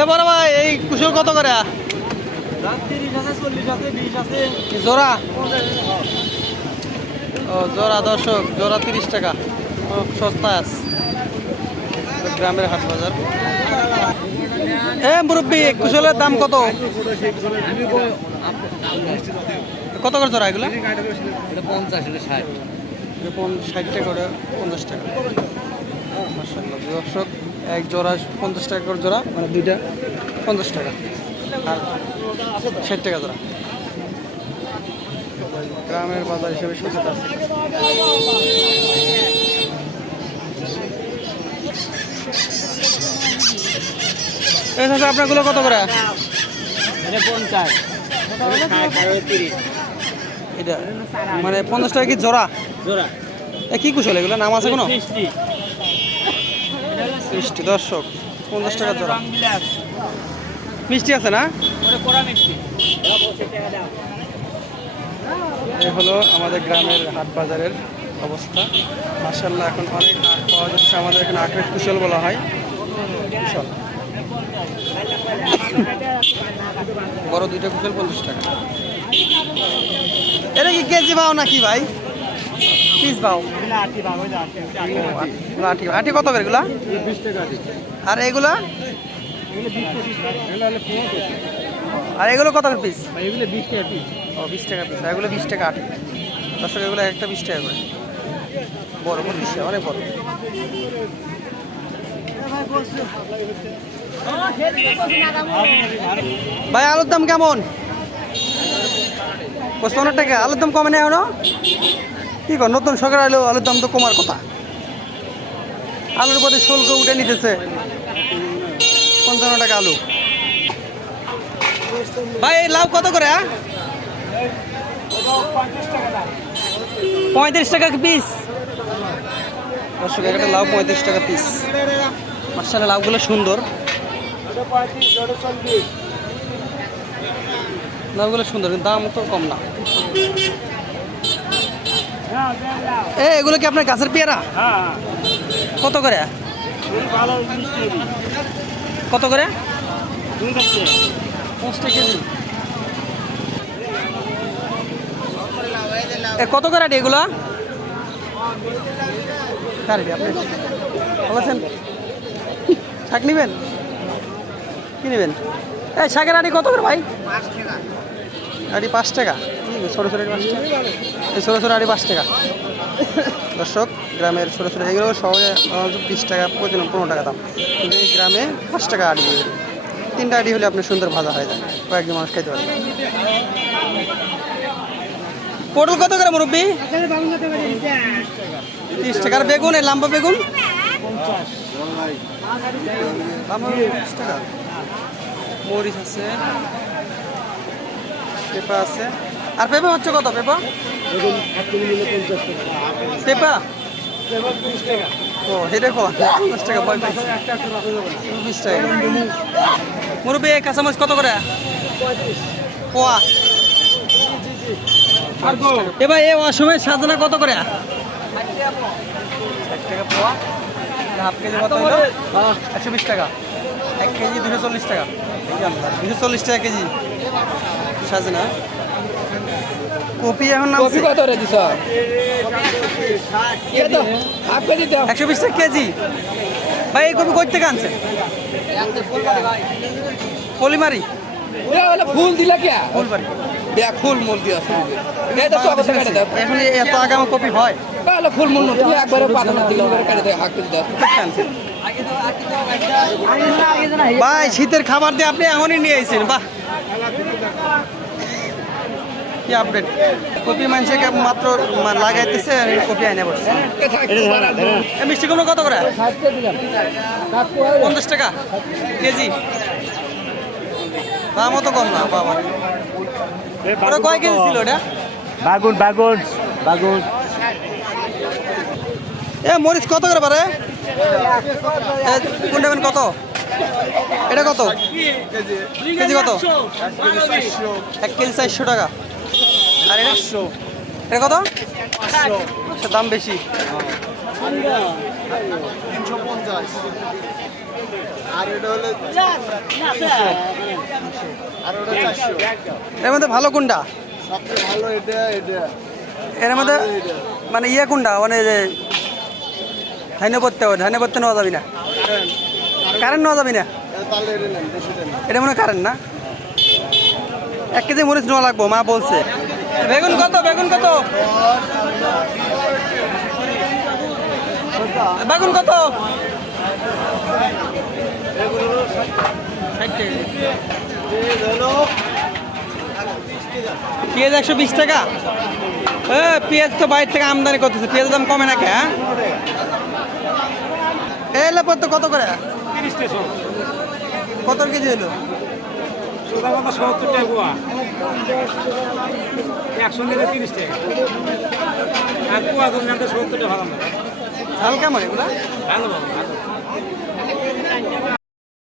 এ বড় ভাই এই কুশল কত করে? জোড়া? ও জোড়া দর্শক জোড়া তিরিশ টাকা। সস্তা আছে। গ্রামের হাট বাজার। এ মুরব্বী কুশলের দাম কত? কত করে জোড়া এগুলো? পঞ্চাশ ষাট। ষাট টাকা করে পঞ্চাশ টাকা। মাশাআল্লাহ, দর্শক এক জোড়া পঞ্চাশ টাকা করে জোড়া মানে দুইটা পঞ্চাশ টাকা। আর ষাট টাকা জোড়া। গ্রামের বাজার হিসেবে সুবিধা আছে। আপনারগুলো কত করে? পঞ্চাশ। এটা মানে পঞ্চাশ টাকা কি জোড়া? জোড়া। এ কি কুশল এগুলো নাম আছে কোনো? মিষ্টি দর্শক পঞ্চাশ টাকা জোড়া। মিষ্টি আছে না? এই হলো আমাদের গ্রামের হাট বাজারের অবস্থা। মাসাল্লাহ এখন অনেক আখ পাওয়া যাচ্ছে আমাদের এখানে আখের কুশল বলা হয়। কুশল বড় দুইটা কুশল পঞ্চাশ টাকা। এটা কি কেজি পাও নাকি ভাই? পিস পাও আটি আটি কত করে এগুলা? আর এগুলা? আর এগুলো কত করে পিস এগুলো বিশ টাকা পিস ও বিশ টাকা পিস এগুলো বিশ টাকা আটি। দর্শক, এগুলো একটা বিশ টাকা করে। বড় বত্রিশ টাকা, অনেক বড়। ভাই, আলুর দাম কেমন? পঁচপান্ন টাকা। আলুর দাম কমে নেই কি কর, নতুন সরকার আলু আলুর দাম তো কমার কথা। আলুর প্রতি শুল্ক উঠে নিতেছে। পঞ্চান্ন টাকা আলু। ভাই লাউ কত করে হ্যাঁ? পঁয়ত্রিশ টাকা পিস দর্শক, একটা লাউ পঁয়ত্রিশ টাকা পিস মার্শাল লাউগুলো সুন্দর। লাউগুলো সুন্দর দাম তো কম না। এ এগুলো কি আপনার গাছের পেয়ারা? কত করে? কত করে? কত করে এগুলা? আপনি বলেছেন শাক নেবেন? কি নেবেন? এই, শাকের আটি কত করে ভাই? আটি পাঁচ টাকা। ছোটো ছোটো পাঁচ টাকা এই ছোটো আটি পাঁচ টাকা। দর্শক, গ্রামের ছোটো ছোটো এগুলো শহরে বিশ টাকা পঁচিশ পনেরো টাকা দাম। কিন্তু এই গ্রামে পাঁচ টাকা আড়ি দিয়ে। তিনটা আড়ি হলে আপনি সুন্দর ভাজা হয়ে যায়। কয়েকজন মানুষ খেতে পারবে। পটল কত করে মুরব্বী? তিরিশ টাকা। আর বেগুন, এই লাম্বা বেগুন? লাম্বা বেগুন 30 টাকা। মরিচ আছে, পেঁপা আছে। আর পেঁপা হচ্ছে কত পেঁপা পেঁপা ও এটা কো দশ টাকা পাইছি। টাকা। মুরব্বী, এই কাঁচামরিচ কত করে? পোয়া এবার এ অসময় সাজনা কত করে? ষাট টাকা পোয়া হাফ কেজি কত একশো বিশ টাকা। এক কেজি দুশো চল্লিশ টাকা। দুশো চল্লিশ টাকা কেজি। সাজনা কপি এখন নাম কপি কত রে দিছ? হাফ কেজি দাও। একশো বিশ টাকা কেজি। ভাই এই কপি কই থেকে আনছে? পলিমারি। ওরা হলো ফুল দিলা কে ফুলবাড়ি। দেখ ফুল মূল দিয়া এই তো সব কেটে দাও। এখন এই এত আগাম কপি হয়। হলো ফুল মূল তুমি একবারে পাঠানো দিলে ওরা কেটে দাও হাফ কেজি দাও। ভাই শীতের খাবার দিয়ে আপনি এমনই নিয়ে আইছেন বাহ। কি আপডেট। কপি মানুষে মাত্র লাগাইতেছে কপি আইনে পড়ছে মিষ্টি কুমড়ো কত করে? পঞ্চাশ টাকা কেজি। দামও তো কম না বাবা। ওটা কয় কেজি ছিল ওটা? বাগুন বাগুন বাগুন। এ মরিচ কত করে পারে? কোনটা কত? এটা কত? কেজি কত? এক কেজি চারশো টাকা। আর এটা কত? আচ্ছা, দাম বেশি। তিনশো পঞ্চাশ। এর মধ্যে ভালো কোনটা? এর মধ্যে মানে ইয়ে কোনটা? মানে যে ধান্য পড়তে হবে ধান্য পড়তে নেওয়া যাবি না? কারেন্ট। নেওয়া যাবি না। এটা মনে হয় কারেন্ট না? এক কেজি মরিচ নেওয়া লাগবো মা বলছে। বেগুন কত বেগুন কত? বেগুন কত? পেঁয়াজ একশো বিশ টাকা? এ পেঁয়াজ তো বাইরে থেকে আমদানি করতেছে পেঁয়াজের দাম কমে না কে হ্যাঁ? এই লেপর তো কত করে? কত কেজি হলো সত্তর টাকা গোয়া। একশো নিলে তিরিশ টাকা। আর গোয়া তুমি সত্তর টাকা ভালো ঝাল কেমন এগুলা ভালো ভালো